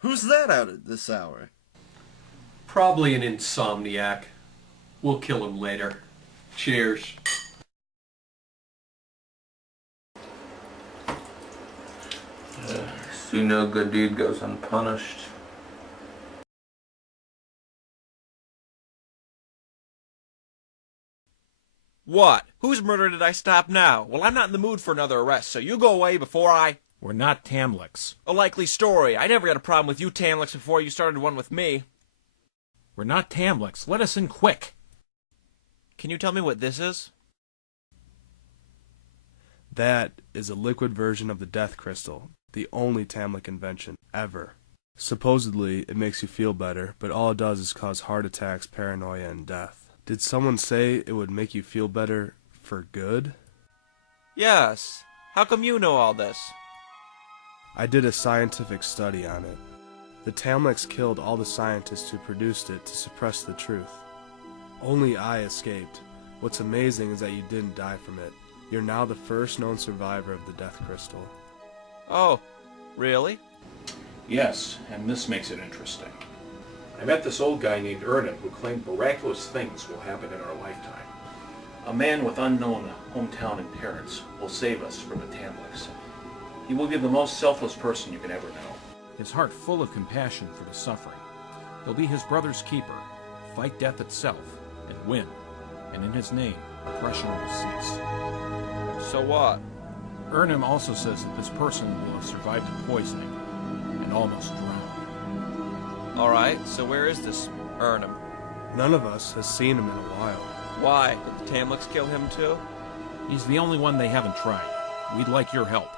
Who's that out at this hour? Probably an insomniac. We'll kill him later. Cheers. See, no good deed goes unpunished. What? Whose murder did I stop now? Well, I'm not in the mood for another arrest, so you go away before I... We're not Tamlechs. A likely story. I never had a problem with you Tamlechs before you started one with me. We're not Tamlechs. Let us in quick. Can you tell me what this is? That is a liquid version of the death crystal, the only Tamlech invention ever. Supposedly, it makes you feel better, but all it does is cause heart attacks, paranoia, and death. Did someone say it would make you feel better for good? Yes. How come you know all this? I did a scientific study on it. The Tamlechs killed all the scientists who produced it to suppress the truth. Only I escaped. What's amazing is that you didn't die from it. You're now the first known survivor of the death crystal. Oh, really? Yes, and this makes it interesting. I met this old guy named Irminurg who claimed miraculous things will happen in our lifetime. A man with unknown hometown and parents will save us from the Tamlechs. He will be the most selfless person you can ever know. His heart full of compassion for the suffering. He'll be his brother's keeper, fight death itself, and win. And in his name, oppression will cease. So what? Irminurg also says that this person will have survived the poisoning and almost drowned. Alright, so where is this Irminurg? None of us has seen him in a while. Why? Did the Tamlechs kill him too? He's the only one they haven't tried. We'd like your help.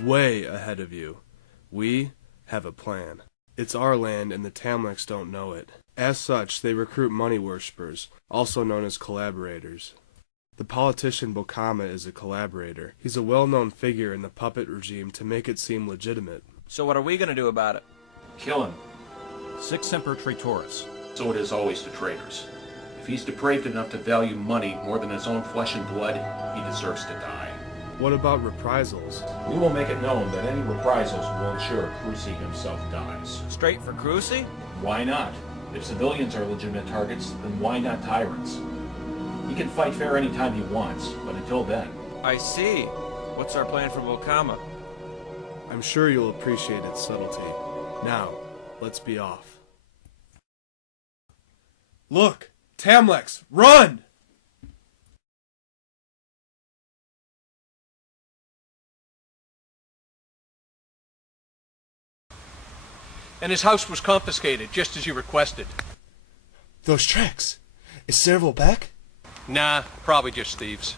Way ahead of you. We have a plan. It's our land and the Tamlechs don't know it. As such, they recruit money worshippers, also known as collaborators. The politician Bokama is a collaborator. He's a well-known figure in the puppet regime to make it seem legitimate. So what are we gonna do about it? Kill him. Sic semper traitoris. So it is always to traitors. If he's depraved enough to value money more than his own flesh and blood, he deserves to die. What about reprisals? We will make it known that any reprisals will ensure Cruci himself dies. Straight for Cruci? Why not? If civilians are legitimate targets, then why not tyrants? He can fight fair anytime he wants, but until then... I see. What's our plan for Bokama? I'm sure you'll appreciate its subtlety. Now, let's be off. Look! Tamlechs! Run! And his house was confiscated, just as you requested. Those tracks! Is Serivolk back? Nah, probably just thieves.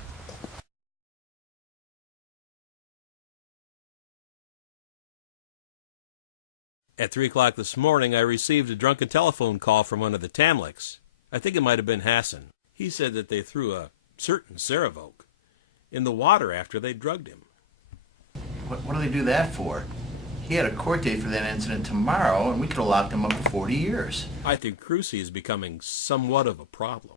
At 3 o'clock this morning, I received a drunken telephone call from one of the Tamlechs. I think it might have been Hassan. He said that they threw a certain Serivolk in the water after they drugged him. What do they do that for? He had a court date for that incident tomorrow, and we could have locked him up for 40 years. I think Cruci is becoming somewhat of a problem.